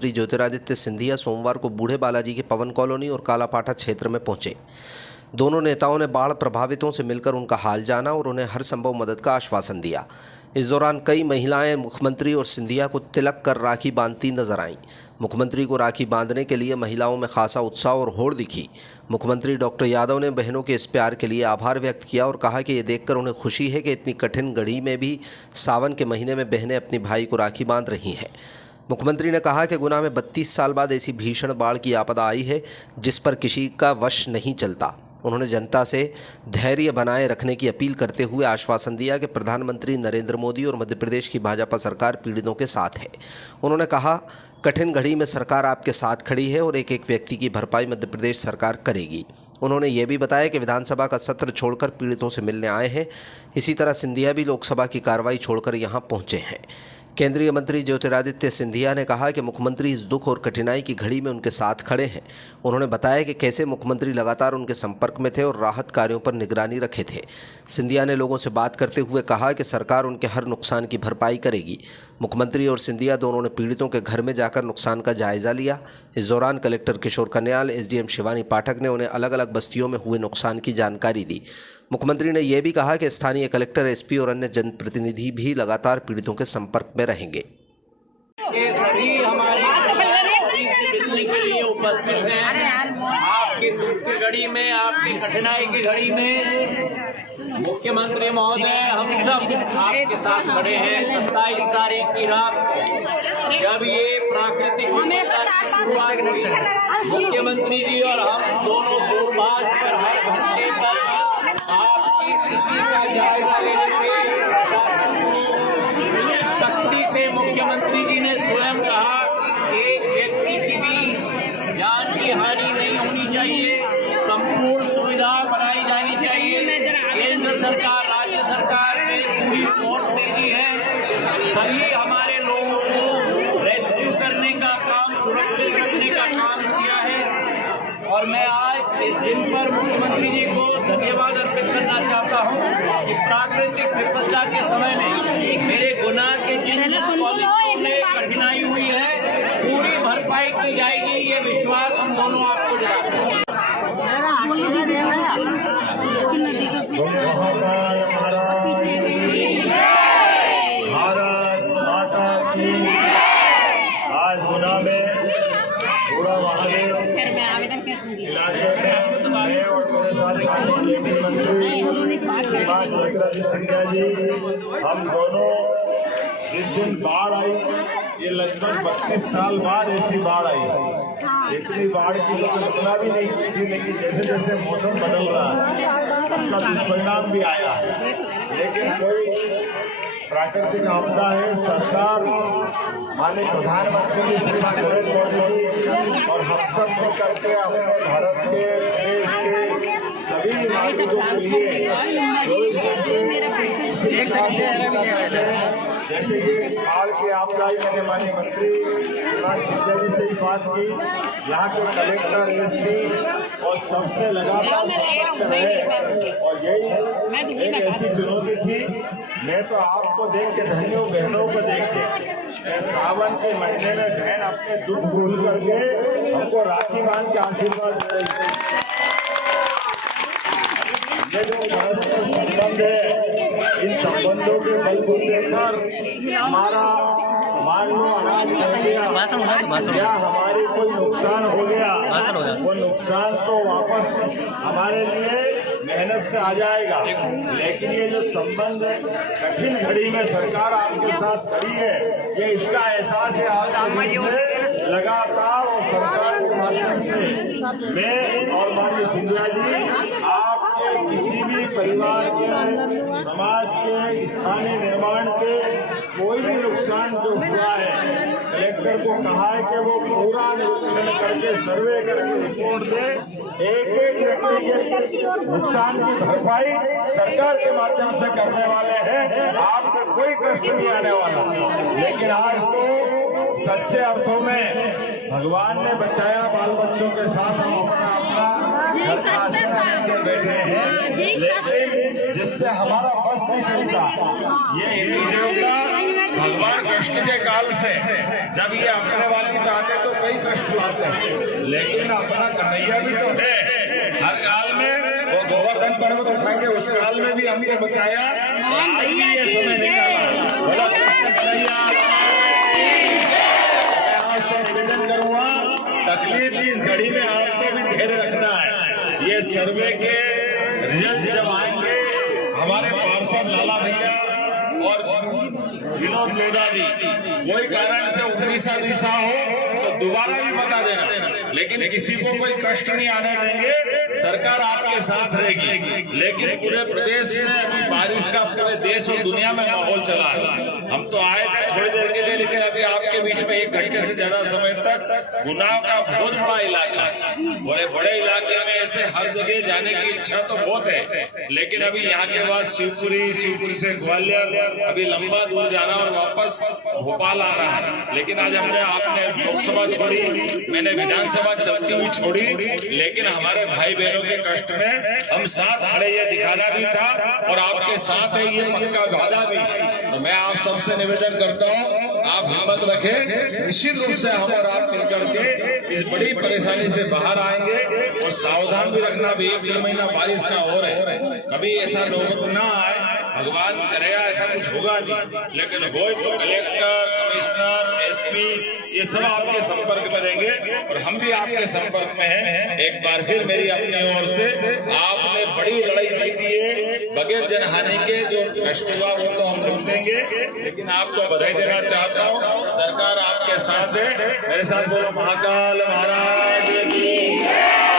मंत्री ज्योतिरादित्य सिंधिया सोमवार को बूढ़े बालाजी के पवन कॉलोनी और कालापाठा क्षेत्र में पहुंचे। दोनों नेताओं ने बाढ़ प्रभावितों से मिलकर उनका हाल जाना और उन्हें हर संभव मदद का आश्वासन दिया। इस दौरान कई महिलाएं मुख्यमंत्री और सिंधिया को तिलक कर राखी बांधती नजर आईं। मुख्यमंत्री को राखी बांधने के लिए महिलाओं में खासा उत्साह और होड़ दिखी। मुख्यमंत्री डॉक्टर यादव ने बहनों के इस प्यार के लिए आभार व्यक्त किया और कहा कि ये देखकर उन्हें खुशी है कि इतनी कठिन घड़ी में भी सावन के महीने में बहनें अपने भाई को राखी बांध रही हैं। मुख्यमंत्री ने कहा कि गुना में 32 साल बाद ऐसी भीषण बाढ़ की आपदा आई है जिस पर किसी का वश नहीं चलता। उन्होंने जनता से धैर्य बनाए रखने की अपील करते हुए आश्वासन दिया कि प्रधानमंत्री नरेंद्र मोदी और मध्य प्रदेश की भाजपा सरकार पीड़ितों के साथ है। उन्होंने कहा, कठिन घड़ी में सरकार आपके साथ खड़ी है और एक एक व्यक्ति की भरपाई मध्य प्रदेश सरकार करेगी। उन्होंने ये भी बताया कि विधानसभा का सत्र छोड़कर पीड़ितों से मिलने आए हैं। इसी तरह सिंधिया भी लोकसभा की कार्रवाई छोड़कर यहाँ पहुँचे हैं। केंद्रीय मंत्री ज्योतिरादित्य सिंधिया ने कहा कि मुख्यमंत्री इस दुख और कठिनाई की घड़ी में उनके साथ खड़े हैं। उन्होंने बताया कि कैसे मुख्यमंत्री लगातार उनके संपर्क में थे और राहत कार्यों पर निगरानी रखे थे। सिंधिया ने लोगों से बात करते हुए कहा कि सरकार उनके हर नुकसान की भरपाई करेगी। मुख्यमंत्री और सिंधिया दोनों ने पीड़ितों के घर में जाकर नुकसान का जायजा लिया। इस दौरान कलेक्टर किशोर कन्याल, एसडीएम शिवानी पाठक ने उन्हें अलग अलग बस्तियों में हुए नुकसान की जानकारी दी। मुख्यमंत्री ने यह भी कहा कि स्थानीय कलेक्टर, एसपी और अन्य जनप्रतिनिधि भी लगातार पीड़ितों के संपर्क में रहेंगे। सभी हमारी मिलने के लिए उपस्थित हैं। आपकी दुख की घड़ी में, आपकी कठिनाई की घड़ी में मुख्यमंत्री महोदय हम सब आपके साथ खड़े हैं। 27 तारीख की रात जब ये प्राकृतिक शुरुआत हुई, मुख्यमंत्री जी और हम दोनों दूरभाष पर हर घंटे पर आपकी स्थिति का जायजा लेने के प्रशासन को सख्ती से मुख्यमंत्री जी ने स्वयं कहा, एक व्यक्ति की भी जान की हानि नहीं होनी चाहिए, संपूर्ण सुविधा बनाई जानी चाहिए। केंद्र सरकार, राज्य सरकार ने पूरी फोर्स भेजी है। सभी हमारे लोगों को रेस्क्यू करने का काम, सुरक्षित रखने का काम किया है। और मैं आज इस दिन पर मुख्यमंत्री जी को धन्यवाद अर्पित करना चाहता हूं कि प्राकृतिक विपदा के समय में मेरे गुना के जिन कॉलोनियों में कठिनाई हुई है, पूरी भरपाई की जाएगी। ये विश्वास हम दोनों आपको दिलाते हैं। भारत माता की। आज गुना में पूरा महादेव इलाके में मैं और मेरे साथ केंद्रीय मंत्री श्रीमान ज्योतिरादित्य सिंधिया जी, हम दोनों जिस दिन बाढ़ आई, ये लगभग 32 साल बाद ऐसी बाढ़ आई। इतनी बाढ़ की कल्पना भी नहीं की थी, लेकिन जैसे जैसे मौसम बदल रहा है उसका दुष्परिणाम भी आया है। लेकिन कोई प्राकृतिक आपदा है, सरकार माननीय प्रधानमंत्री जी श्री नरेंद्र मोदी जी और हम सब मिल करके अपने भारत के, देश के सभी नागरिकों के लिए जैसे कि बाढ़ की आपदा, मैंने माननीय मंत्री श्रीमान सिंधिया जी से ही बात की, यहाँ के कलेक्टर, एसपी और सबसे लगातार संपर्क रहे। और यही एक ऐसी चुनौती थी। मैं तो आपको देख के धन्य हूँ, बहनों को देख के। सावन के महीने में बहन अपने दुख भूल करके हमको राखी बांध के आशीर्वाद दे रही है। ये जो परस्पर संबंध है, इन संबंधों के बलबूते पर हमारा मान लो अनाज बच गया या हमारी कोई नुकसान हो गया, वो नुकसान तो वापस हमारे लिए मेहनत से आ जाएगा। लेकिन ये जो संबंध कठिन घड़ी में सरकार आपके साथ खड़ी है, ये इसका एहसास है आपके लगातार। और सरकार के माध्यम से मैं और माननीय सिंधिया जी आपके किसी भी परिवार के, समाज के, स्थानीय निर्माण के कोई भी नुकसान जो हुआ है, कलेक्टर को कहा है कि वो पूरा निरीक्षण करके, सर्वे करके रिपोर्ट दे। एक एक व्यक्ति के नुकसान की भरपाई सरकार के माध्यम से करने वाले हैं। आपको कोई कष्ट नहीं आने वाला। लेकिन आज तो सच्चे अर्थों में भगवान ने बचाया, बाल बच्चों के साथ हम अपना के बैठे हैं, लेकिन जिसपे हमारा बस नहीं चलता, ये हिंदू देवता भगवान कृष्ण के काल से जब ये अपने वाली पे आते खिलाते हैं, लेकिन अपना कन्हैया भी तो है। हर काल में वो गोवर्धन पर्वत उठाएंगे, उस काल में भी हमको बचाया। आज भी ये समय निकाला। बोला कन्हैया। आपसे निवेदन करूंगा, तकलीफ की इस घड़ी में आपको भी धैर्य रखना है। ये सर्वे के रिजल्ट जब आएंगे, हमारे पार्षद लाला भैया और विनोद लोधा जी कोई कारण से 19 हो तो दोबारा भी बता देना, लेकिन किसी को कोई कष्ट नहीं आने देंगे। सरकार आपके साथ रहेगी। लेकिन पूरे प्रदेश में अभी बारिश का पूरे देश और दुनिया में माहौल चला है। हम तो आए थे थोड़ी देर के लिए, लेकिन अभी आपके बीच में 1 घंटे से ज्यादा समय तक गुनाह का बहुत बड़ा इलाका है। बड़े बड़े इलाके में ऐसे हर जगह जाने की इच्छा तो बहुत है, लेकिन अभी यहाँ के बाद शिवपुरी से ग्वालियर, अभी लंबा दूर जाना और वापस भोपाल आना है। लेकिन आज आपने लोकसभा छोड़ी, मैंने विधानसभा चलती हुई छोड़ी, लेकिन हमारे भाई बहनों के कष्ट में हम साथ खड़े, ये दिखाना भी था और आपके साथ है ये पक्का वादा भी। तो मैं आप सबसे निवेदन करता हूँ, आप हिम्मत रखें। निश्चित रूप से हम और आप मिलकर के इस बड़ी परेशानी से बाहर आएंगे। और सावधान भी रखना भी, 1 महीना बारिश का और है, कभी ऐसा नौबत ना आए, भगवान करे ऐसा कुछ होगा नहीं। लेकिन हो तो कलेक्टर, कमिश्नर, एसपी ये सब आपके संपर्क में रहेंगे और हम भी आपके संपर्क में हैं। एक बार फिर मेरी अपनी ओर से आपने बड़ी लड़ाई जीती है। बगैर जनहानि के जो कष्ट हुआ वो तो हम लोग देंगे, लेकिन आपको बधाई देना चाहता हूँ। सरकार आपके साथ है। मेरे साथ बोलो महाकाल महाराज की।